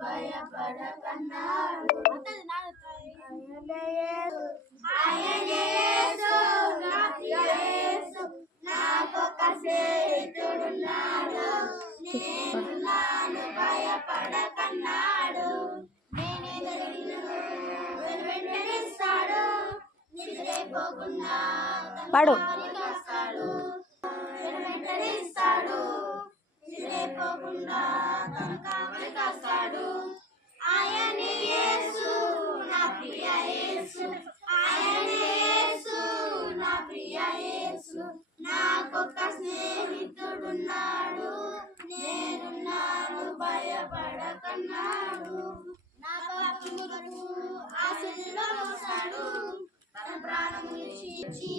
భయపడకన్నాడు. ఆయనే యేసు, నా ప్రియ యేసు, నాకొక స్నేహితుడున్నాడు. నేనున్నాను భయపడకన్నాడు. వెంటనిస్తాడు, నిద్రైపోకుండా పాడు. వెంటనిస్తాడు, నిద్రైపోకుండా తన కావలి కాస్తాడు. ఆయనే యేసు, నా ప్రియ యేసు, ఆయనే యేసు, నా ప్రియ యేసు, నాకొక స్నేహితుడున్నాడు. నేనున్నాను భయపడకన్నాడు. నా పక్షులకు ఆశలో మోసాడు, తన ప్రాణము ఇచ్చి